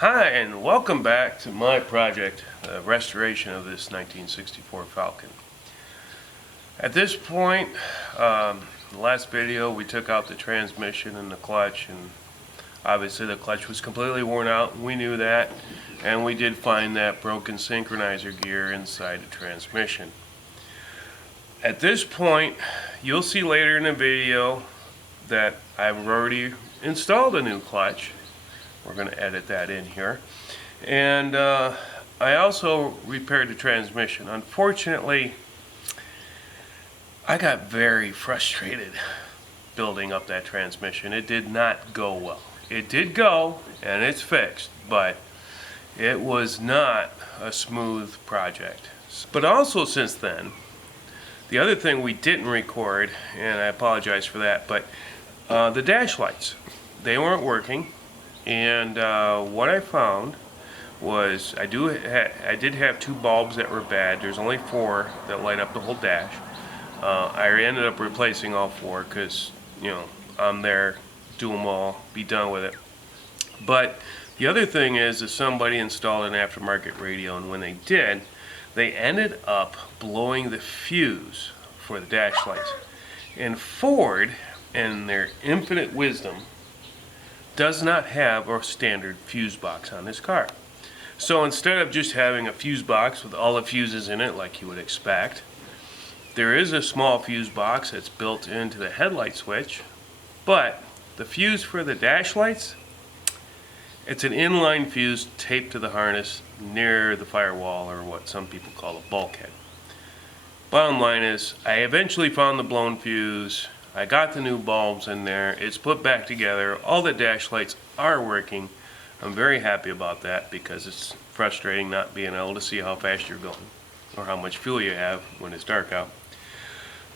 Hi, and welcome back to my project, the restoration of this 1964 Falcon. At this point, the last video we took out the transmission and the clutch, and obviously the clutch was completely worn out. We knew that, and we did find that broken synchronizer gear inside the transmission. At this point, you'll see later in the video that I've already installed a new clutch. We're going to edit that in here. And I also repaired the transmission. Unfortunately, I got very frustrated building up that transmission. It did not go well. It did go, and it's fixed, but it was not a smooth project. But also since then, the other thing we didn't record, and I apologize for that, but the dash lights, they weren't working. And what I found was I did have two bulbs that were bad. There's only 4 that light up the whole dash. I ended up replacing all 4 because, you know, I'm there, do them all, be done with it. But the other thing is that somebody installed an aftermarket radio, and when they did, they ended up blowing the fuse for the dash lights. And Ford, in their infinite wisdom, does not have a standard fuse box on this car. So instead of just having a fuse box with all the fuses in it like you would expect, there is a small fuse box that's built into the headlight switch, but the fuse for the dash lights, it's an inline fuse taped to the harness near the firewall, or what some people call a bulkhead. Bottom line is, I eventually found the blown fuse. I got the new bulbs in there. It's put back together. All the dash lights are working. I'm very happy about that because it's frustrating not being able to see how fast you're going or how much fuel you have when it's dark out.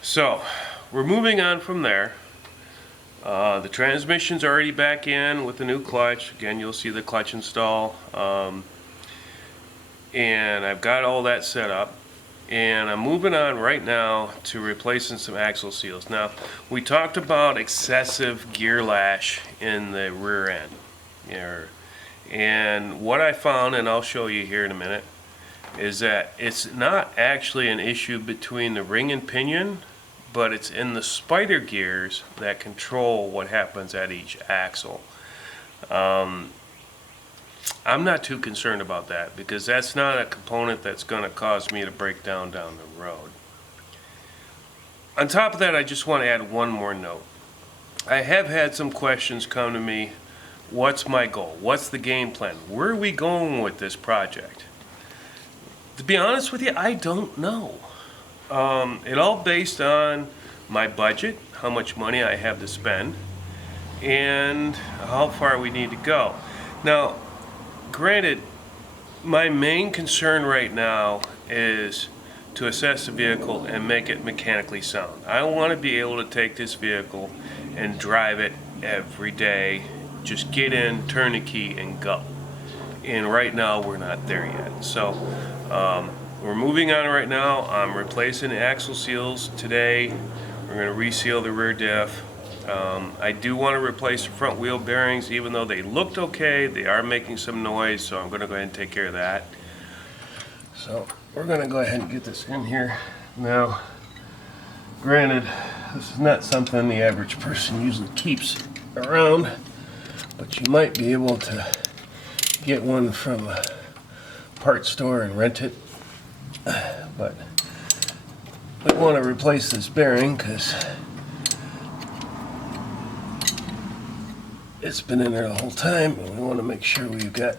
So we're moving on from there. The transmission's already back in with the new clutch. Again, you'll see the clutch install. And I've got all that set up. And I'm moving on right now to replacing some axle seals. Now, we talked about excessive gear lash in the rear end. And what I found, and I'll show you here in a minute, is that it's not actually an issue between the ring and pinion, but it's in the spider gears that control what happens at each axle. I'm not too concerned about that because that's not a component that's going to cause me to break down the road. On top of that, I just want to add one more note. I have had some questions come to me. What's my goal? What's the game plan? Where are we going with this project? To be honest with you, I don't know. It all based on my budget, how much money I have to spend, and how far we need to go. Now, granted, my main concern right now is to assess the vehicle and make it mechanically sound. I want to be able to take this vehicle and drive it every day, just get in, turn the key, and go. And right now, we're not there yet. So, we're moving on right now. I'm replacing the axle seals today. We're going to reseal the rear diff. I do want to replace the front wheel bearings. Even though they looked okay, they are making some noise, so I'm going to go ahead and take care of that. So we're going to go ahead and get this in here. Now, granted, this is not something the average person usually keeps around, but you might be able to get one from a parts store and rent it. But we want to replace this bearing because it's been in there the whole time, and we want to make sure we've got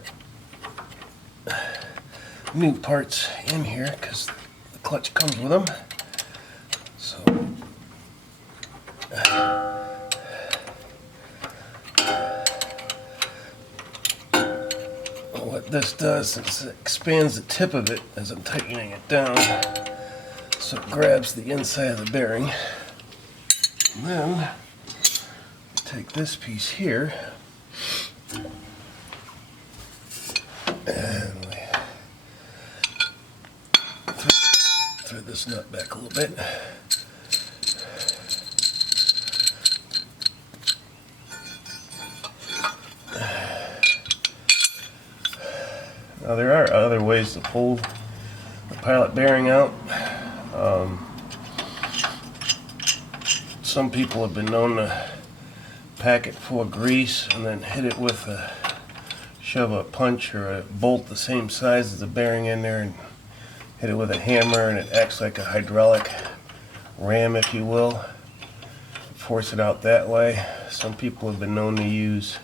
new parts in here because the clutch comes with them. So what this does is it expands the tip of it as I'm tightening it down, so it grabs the inside of the bearing. And then take this piece here and we thread this nut back a little bit. Now there are other ways to pull the pilot bearing out. Some people have been known to pack it full of grease and then hit it with shove a punch or a bolt the same size as the bearing in there and hit it with a hammer, and it acts like a hydraulic ram, if you will. Force it out that way. Some people have been known to use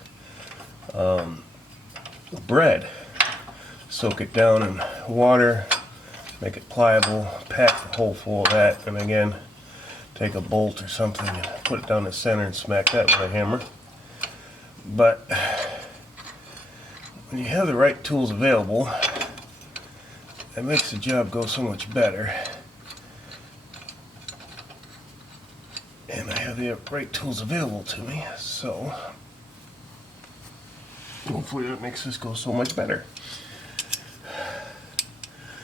bread, soak it down in water, make it pliable, pack the hole full of that, and again take a bolt or something and put it down the center and smack that with a hammer. But when you have the right tools available, it makes the job go so much better. And I have the right tools available to me, so hopefully that makes this go so much better.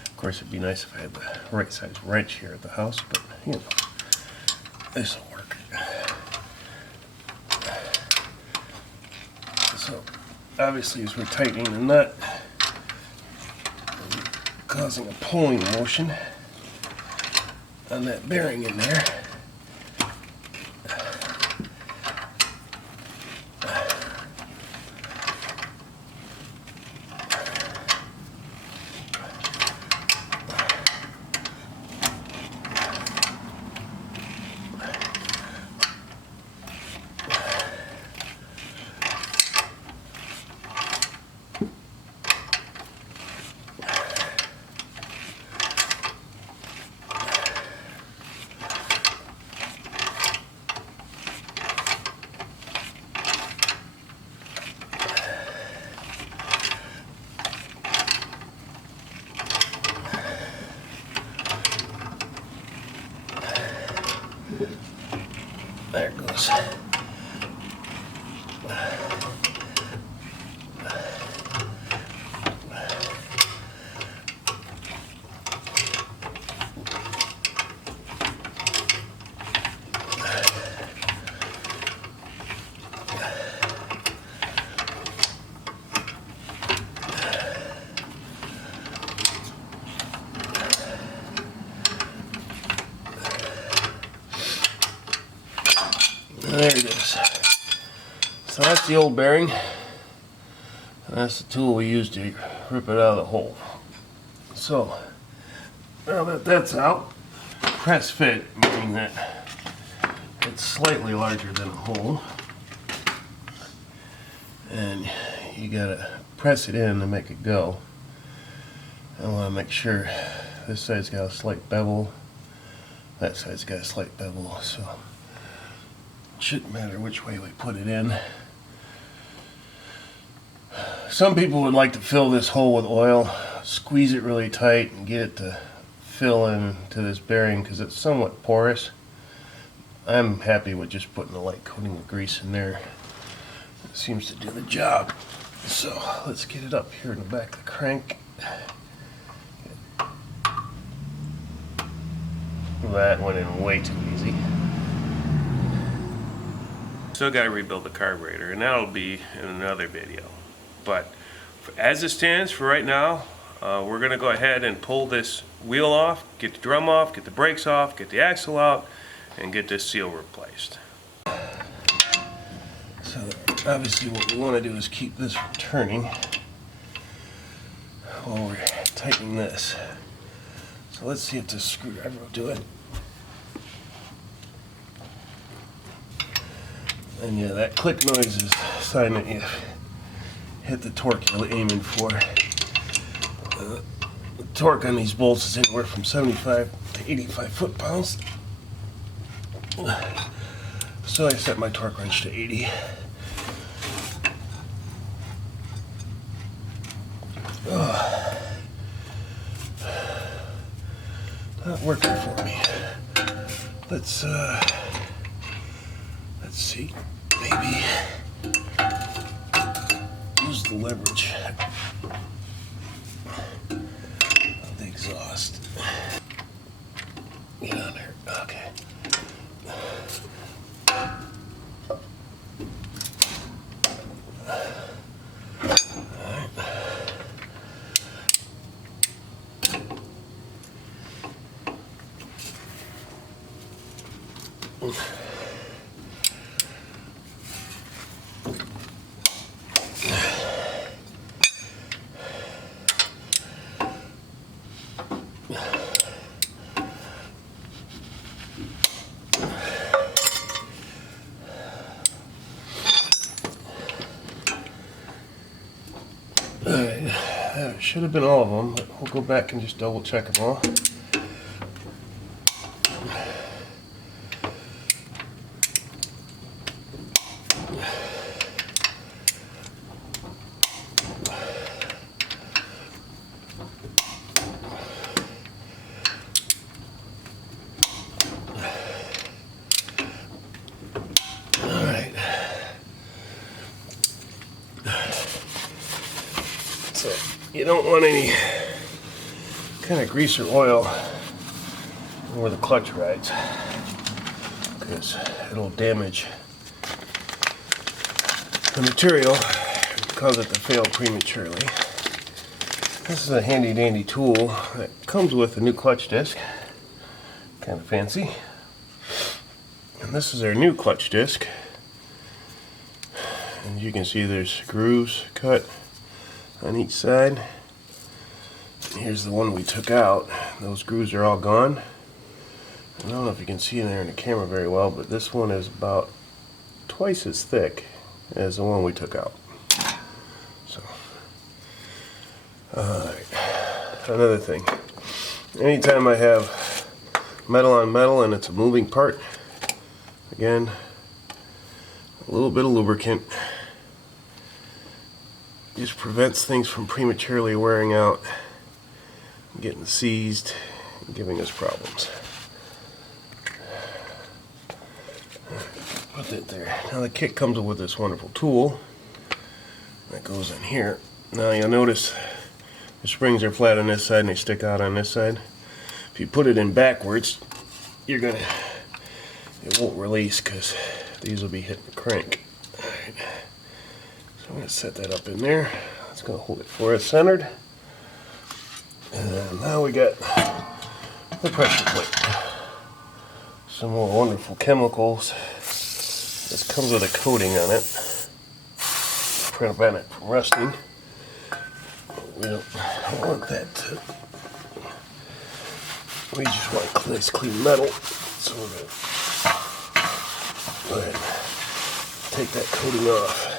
Of course, it'd be nice if I had the right size wrench here at the house, but you know, this will work. So obviously, as we're tightening the nut, causing a pulling motion on that bearing in there. There it goes. There it is. So that's the old bearing. That's the tool we used to rip it out of the hole. So now that that's out, press fit, meaning that it's slightly larger than a hole, and you gotta press it in to make it go. I want to make sure this side's got a slight bevel, that side's got a slight bevel, so it shouldn't matter which way we put it in. Some people would like to fill this hole with oil, squeeze it really tight and get it to fill into this bearing because it's somewhat porous. I'm happy with just putting a light coating of grease in there. It seems to do the job. So let's get it up here in the back of the crank. That went in way too easy. Still got to rebuild the carburetor, and that'll be in another video. But as it stands for right now, we're going to go ahead and pull this wheel off, get the drum off, get the brakes off, get the axle out, and get this seal replaced. So obviously what we want to do is keep this from turning while we're tightening this. So let's see if this screwdriver will do it. And yeah, that click noise is a sign that you hit the torque you're aiming for. The torque on these bolts is anywhere from 75 to 85 foot-pounds. So I set my torque wrench to 80. Not working for me. Let's see, maybe use the leverage of the exhaust. Get on there, okay. Alright. Alright, that should have been all of them, but we'll go back and just double check them all. So you don't want any kind of grease or oil where the clutch rides, because it'll damage the material and cause it to fail prematurely. This is a handy dandy tool that comes with a new clutch disc, kind of fancy. And this is our new clutch disc. And you can see there's grooves cut on each side. And here's the one we took out. Those grooves are all gone. I don't know if you can see in there in the camera very well, but this one is about twice as thick as the one we took out. So, another thing. Anytime I have metal on metal and it's a moving part, again, a little bit of lubricant just prevents things from prematurely wearing out, getting seized, and giving us problems. Put that there. Now the kit comes with this wonderful tool that goes in here. Now you'll notice the springs are flat on this side and they stick out on this side. If you put it in backwards, it won't release because these will be hitting the crank. Alright. So I'm going to set that up in there. It's going to hold it for us centered. And now we got the pressure plate. Some more wonderful chemicals. This comes with a coating on it to prevent it from rusting. We don't want that to. We just want nice clean metal. So we're going to go ahead and take that coating off.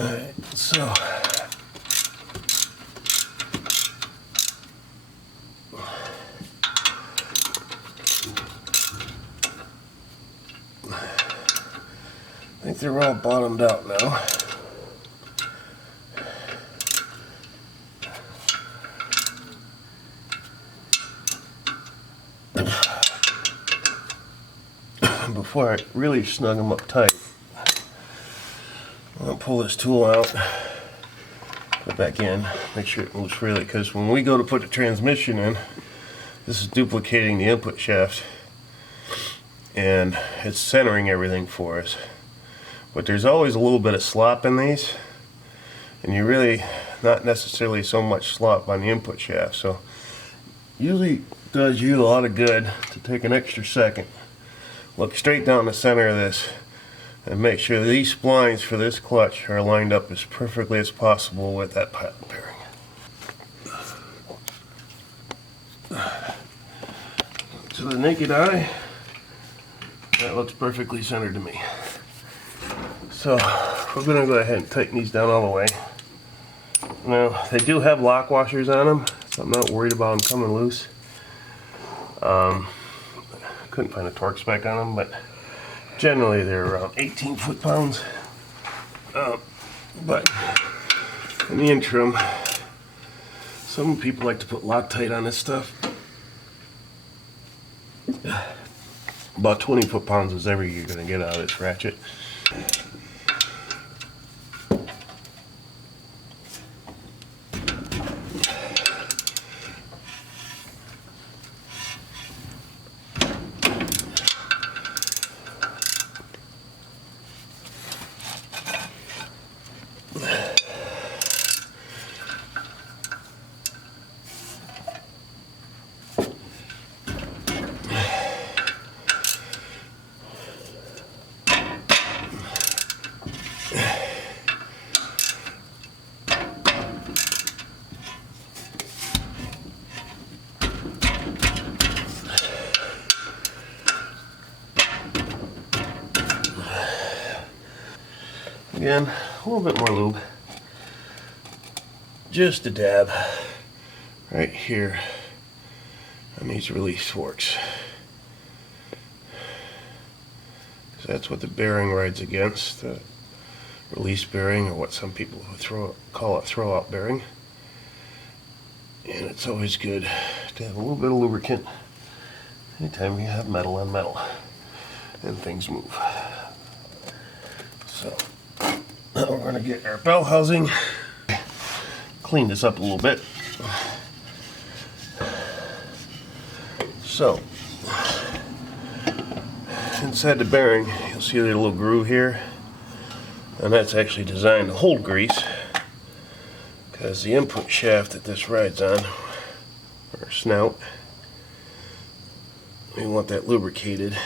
Alright, so I think they're all bottomed out now. Before I really snug them up tight, I'm going to pull this tool out Put it back in, make sure it moves freely, because when we go to put the transmission in, this is duplicating the input shaft and it's centering everything for us. But there's always a little bit of slop in these, and you really not necessarily so much slop on the input shaft. So usually does you a lot of good to take an extra second, look straight down the center of this, and make sure these splines for this clutch are lined up as perfectly as possible with that pilot bearing. To the naked eye, that looks perfectly centered to me. So we're going to go ahead and tighten these down all the way. Now, they do have lock washers on them, so I'm not worried about them coming loose. Couldn't find a torque spec on them, but generally they're around 18 foot-pounds. But in the interim, some people like to put Loctite on this stuff. About 20 foot-pounds is everything you're going to get out of this ratchet. Again, a little bit more lube. Just a dab right here on these release forks. Because that's what the bearing rides against, the release bearing, or what some people call a throw-out bearing. And it's always good to have a little bit of lubricant anytime you have metal on metal and things move. So now we're going to get our bell housing, clean this up a little bit. So inside the bearing, you'll see there's a little groove here, and that's actually designed to hold grease, because the input shaft that this rides on, or snout, we want that lubricated,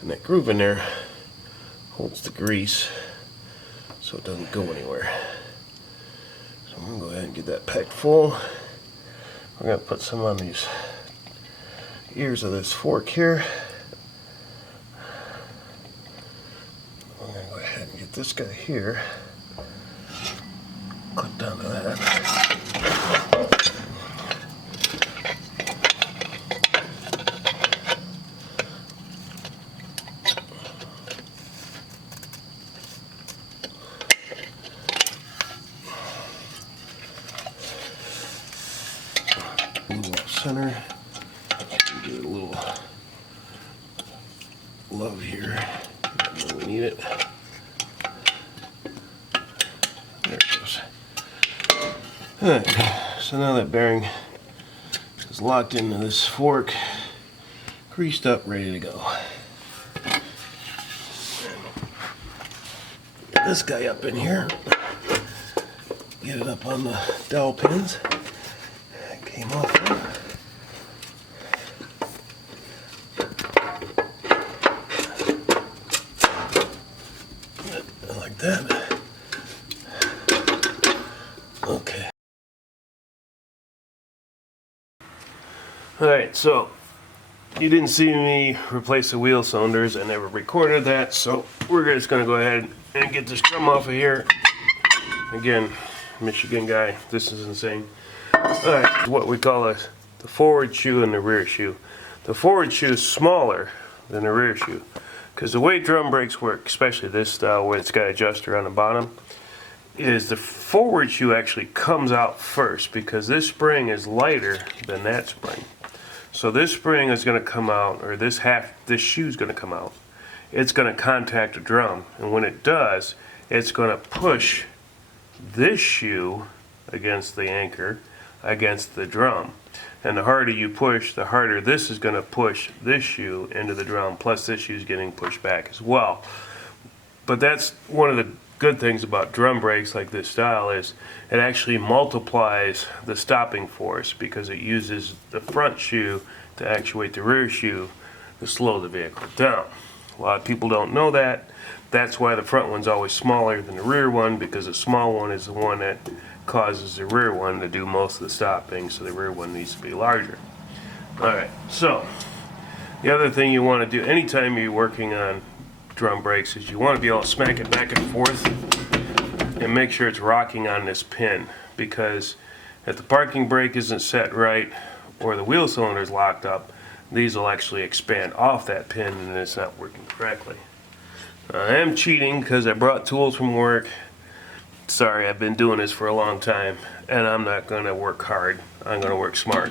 and that groove in there holds the grease so it doesn't go anywhere. So I'm going to go ahead and get that packed full. We're going to put some on these ears of this fork here. I'm going to go ahead and get this guy here clipped onto that. Center, give it a little love here. We need it. There it goes. Alright, so now that bearing is locked into this fork, greased up, ready to go. Get this guy up in here. Get it up on the dowel pins. That came off there. Like that. Okay. Alright, so you didn't see me replace the wheel cylinders. I never recorded that, so we're just going to go ahead and get this drum off of here. Again, Michigan guy, this is insane. Alright, what we call the forward shoe and the rear shoe. The forward shoe is smaller than the rear shoe, because the way drum brakes work, especially this style where it's got an adjuster on the bottom, is the forward shoe actually comes out first, because this spring is lighter than that spring. So this spring is going to come out, or this shoe is going to come out. It's going to contact the drum, and when it does, it's going to push this shoe against the anchor, against the drum. And the harder you push, the harder this is going to push this shoe into the drum, plus this shoe is getting pushed back as well. But that's one of the good things about drum brakes like this style is it actually multiplies the stopping force because it uses the front shoe to actuate the rear shoe to slow the vehicle down. A lot of people don't know that. That's why the front one's always smaller than the rear one, because the small one is the one that causes the rear one to do most of the stopping, so the rear one needs to be larger. Alright, so the other thing you want to do anytime you're working on drum brakes is you want to be able to smack it back and forth and make sure it's rocking on this pin, because if the parking brake isn't set right or the wheel cylinder is locked up, these will actually expand off that pin and it's not working correctly. I am cheating because I brought tools from work. Sorry, I've been doing this for a long time and I'm not going to work hard. I'm going to work smart.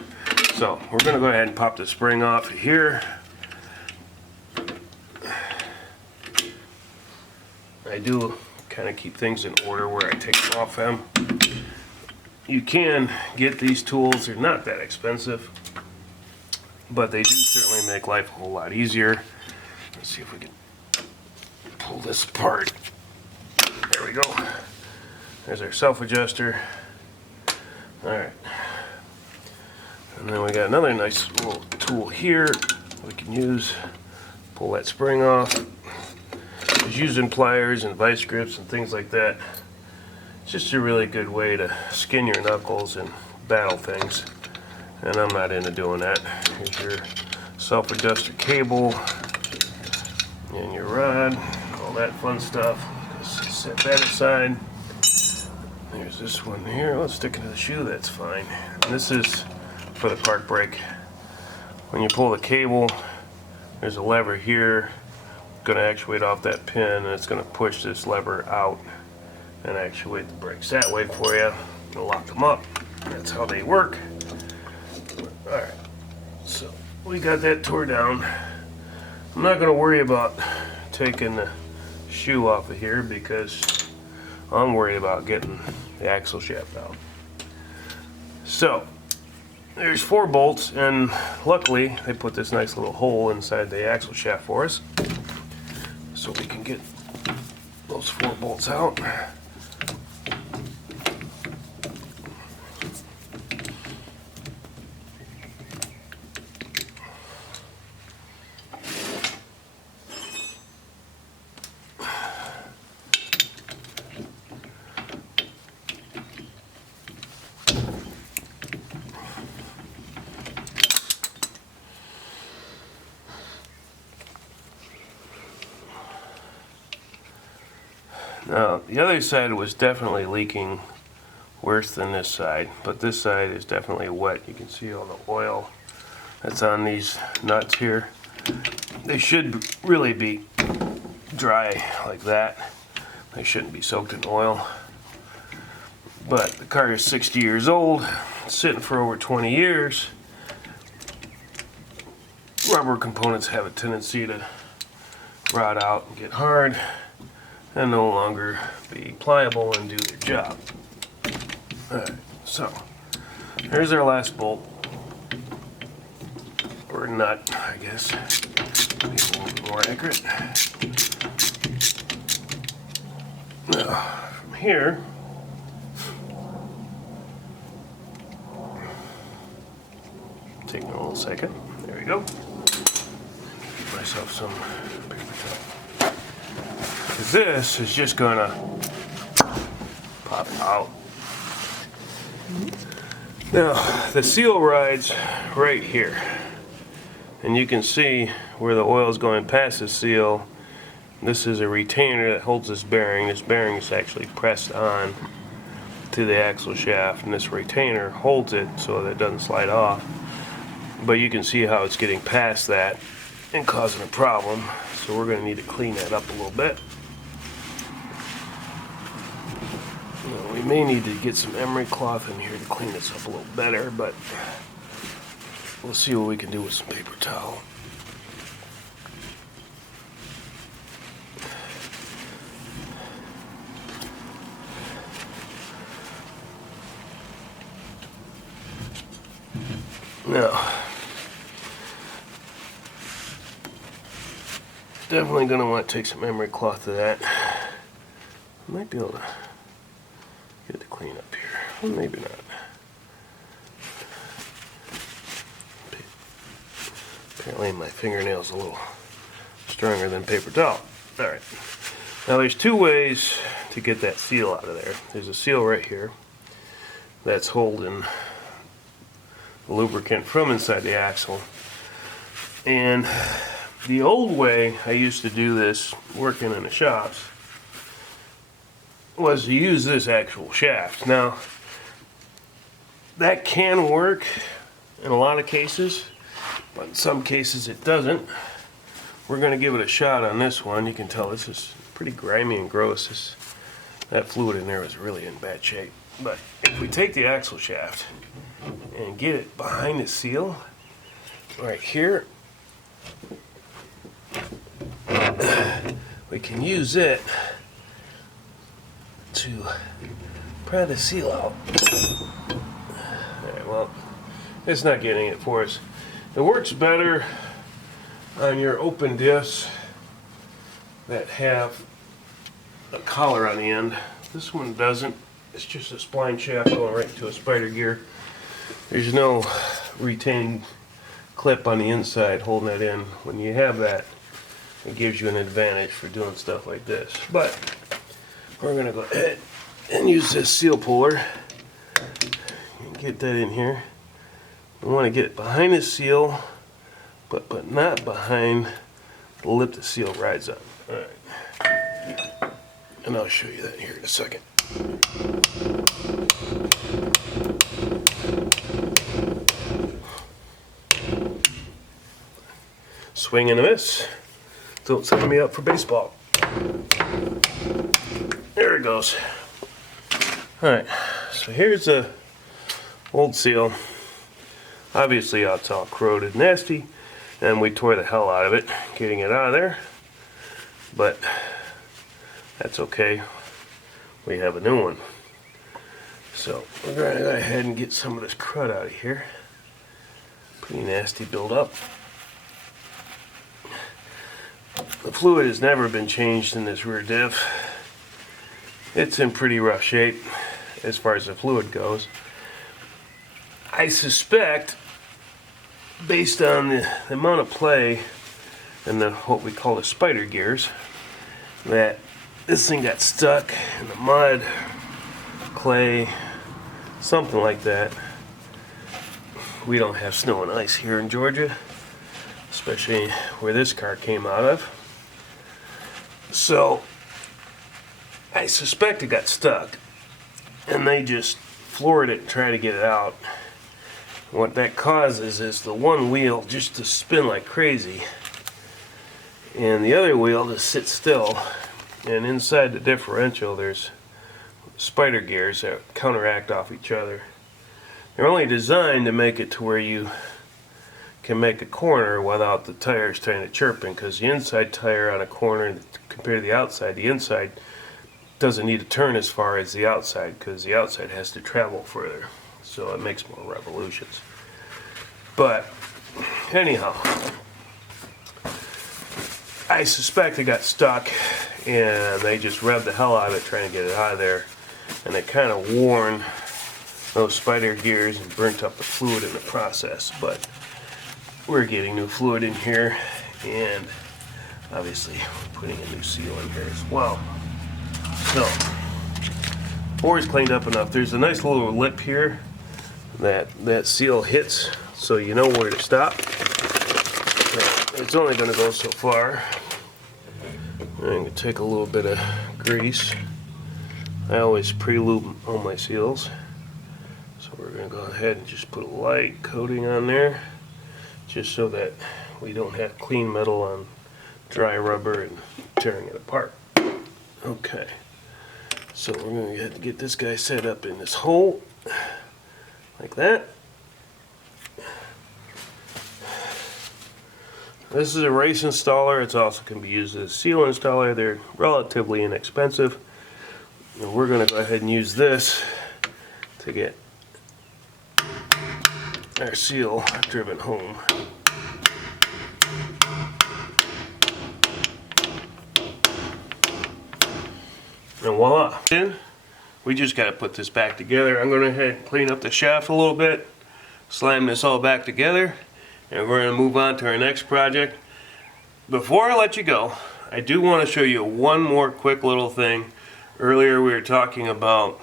So we're going to go ahead and pop the spring off here. I do kind of keep things in order where I take them off them. You can get these tools, they're not that expensive, but they do certainly make life a whole lot easier. Let's see if we can pull this apart. There we go. There's our self-adjuster. Alright. And then we got another nice little tool here we can use. Pull that spring off. Just using pliers and vice grips and things like that. It's just a really good way to skin your knuckles and battle things. And I'm not into doing that. Here's your self-adjuster cable and your rod, all that fun stuff. Just set that aside. There's this one here. Let's stick it to the shoe, that's fine. And this is for the park brake. When you pull the cable, there's a lever here. Going to actuate off that pin, and it's going to push this lever out and actuate the brakes that way for you. You'll lock them up. That's how they work. Alright, so we got that tore down. I'm not going to worry about taking the shoe off of here because I'm worried about getting the axle shaft out. So there's 4 bolts, and luckily they put this nice little hole inside the axle shaft for us so we can get those 4 bolts out. Now, the other side was definitely leaking worse than this side, but this side is definitely wet. You can see all the oil that's on these nuts here. They should really be dry like that. They shouldn't be soaked in oil. But the car is 60 years old, sitting for over 20 years. Rubber components have a tendency to rot out and get hard and no longer be pliable and do their job. Alright, so here's our last bolt, or nut, I guess, to be a little bit more accurate. Now, from here, taking a little second, there we go. Give myself some paper towel. Because this is just gonna pop out. Now, the seal rides right here. And you can see where the oil is going past the seal. This is a retainer that holds this bearing. This bearing is actually pressed on to the axle shaft, and this retainer holds it so that it doesn't slide off. But you can see how it's getting past that and causing a problem. So we're going to need to clean that up a little bit. We may need to get some emery cloth in here to clean this up a little better, but we'll see what we can do with some paper towel. Now, definitely going to want to take some emery cloth to that. I might be able to get it to clean up here. Well, maybe not. Apparently my fingernail's a little stronger than paper towel. Alright. Now there's two ways to get that seal out of there. There's a seal right here that's holding the lubricant from inside the axle. And the old way I used to do this working in the shops was to use this actual shaft. Now that can work in a lot of cases, but in some cases it doesn't. We're going to give it a shot on this one. You can tell this is pretty grimy and gross. That fluid in there was really in bad shape. But if we take the axle shaft and get it behind the seal, right here, we can use it to pry the seal out. Alright, well, it's not getting it for us. It works better on your open diffs that have a collar on the end. This one doesn't. It's just a spline shaft going right into a spider gear. There's no retaining clip on the inside holding it in. When you have that, it gives you an advantage for doing stuff like this. But we're going to go ahead and use this seal puller and get that in here. We want to get it behind the seal, but not behind the lip the seal rides up. Alright. And I'll show you that here in a second. Swing and a miss. Don't set me up for baseball. There it goes. Alright, so here's the old seal. Obviously it's all corroded, nasty, and we tore the hell out of it getting it out of there, but that's okay. We have a new one. So we're going to go ahead and get some of this crud out of here. Pretty nasty buildup. The fluid has never been changed in this rear diff. It's in pretty rough shape as far as the fluid goes. I suspect, based on the amount of play and what we call the spider gears, that this thing got stuck in the mud, clay, something like that. We don't have snow and ice here in Georgia, especially where this car came out of. So I suspect it got stuck and they just floored it and tried to get it out. What that causes is the one wheel just to spin like crazy and the other wheel to sit still, and inside the differential there's spider gears that counteract off each other. They're only designed to make it to where you can make a corner without the tires trying to chirping, because the inside tire on a corner compared to the outside, the inside doesn't need to turn as far as the outside because the outside has to travel further, so it makes more revolutions. But anyhow, I suspect it got stuck and they just revved the hell out of it trying to get it out of there, and it kind of worn those spider gears and burnt up the fluid in the process. But we're getting new fluid in here, and obviously we're putting a new seal in here as well. So bore's cleaned up enough. There's a nice little lip here that seal hits, so you know where to stop. It's only going to go so far. I'm going to take a little bit of grease. I always pre-lube all my seals, so we're going to go ahead and just put a light coating on there, just so that we don't have clean metal on dry rubber and tearing it apart. Okay, so we're going to get this guy set up in this hole like that. This is a race installer. It also can be used as a seal installer. They're relatively inexpensive. And we're going to go ahead and use this to get our seal driven home. And voila. Then we just got to put this back together. I'm going to head and clean up the shaft a little bit, slam this all back together, and we're going to move on to our next project. Before I let you go, I do want to show you one more quick little thing. Earlier we were talking about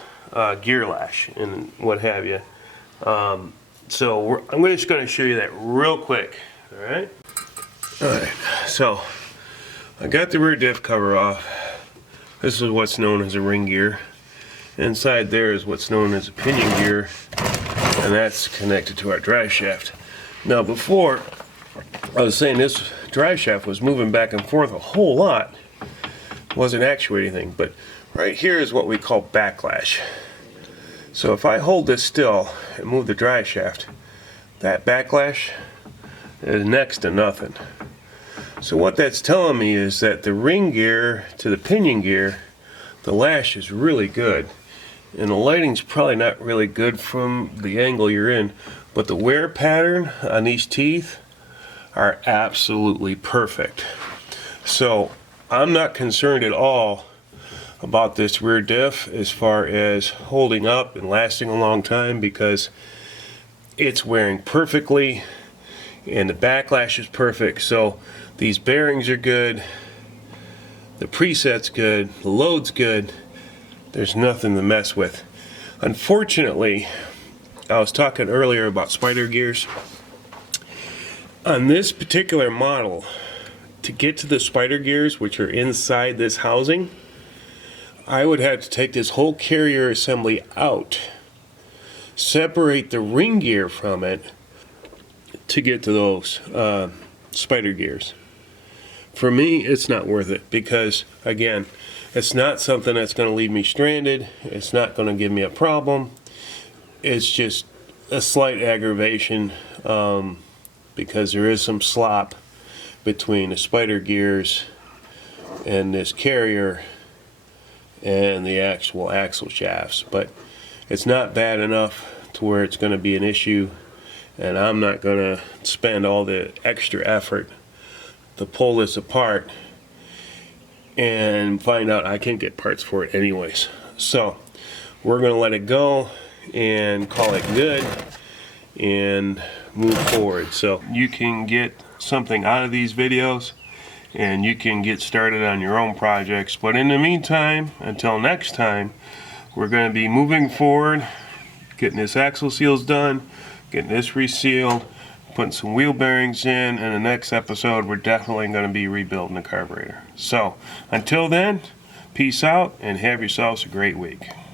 gear lash and what have you. I'm just going to show you that real quick. Alright, so I got the rear diff cover off. This is what's known as a ring gear. Inside there is what's known as a pinion gear, and that's connected to our drive shaft. Now before, I was saying this drive shaft was moving back and forth a whole lot. Wasn't actuating anything, but right here is what we call backlash. So if I hold this still and move the drive shaft, that backlash is next to nothing. So what that's telling me is that the ring gear to the pinion gear, the lash is really good. And the lighting's probably not really good from the angle you're in, but the wear pattern on these teeth are absolutely perfect. So I'm not concerned at all about this rear diff as far as holding up and lasting a long time, because it's wearing perfectly and the backlash is perfect. So these bearings are good, the preset's good, the load's good, there's nothing to mess with. Unfortunately, I was talking earlier about spider gears. On this particular model, to get to the spider gears, which are inside this housing, I would have to take this whole carrier assembly out, separate the ring gear from it to get to those spider gears. For me, it's not worth it, because again, it's not something that's going to leave me stranded. It's not going to give me a problem. It's just a slight aggravation, because there is some slop between the spider gears and this carrier and the actual axle shafts, but it's not bad enough to where it's going to be an issue, and I'm not going to spend all the extra effort to pull this apart and find out I can't get parts for it anyways. So we're going to let it go and call it good and move forward. So you can get something out of these videos and you can get started on your own projects. But in the meantime, until next time, we're going to be moving forward, getting this axle seals done, getting this resealed, putting some wheel bearings in, and the next episode we're definitely going to be rebuilding the carburetor. So until then, peace out and have yourselves a great week.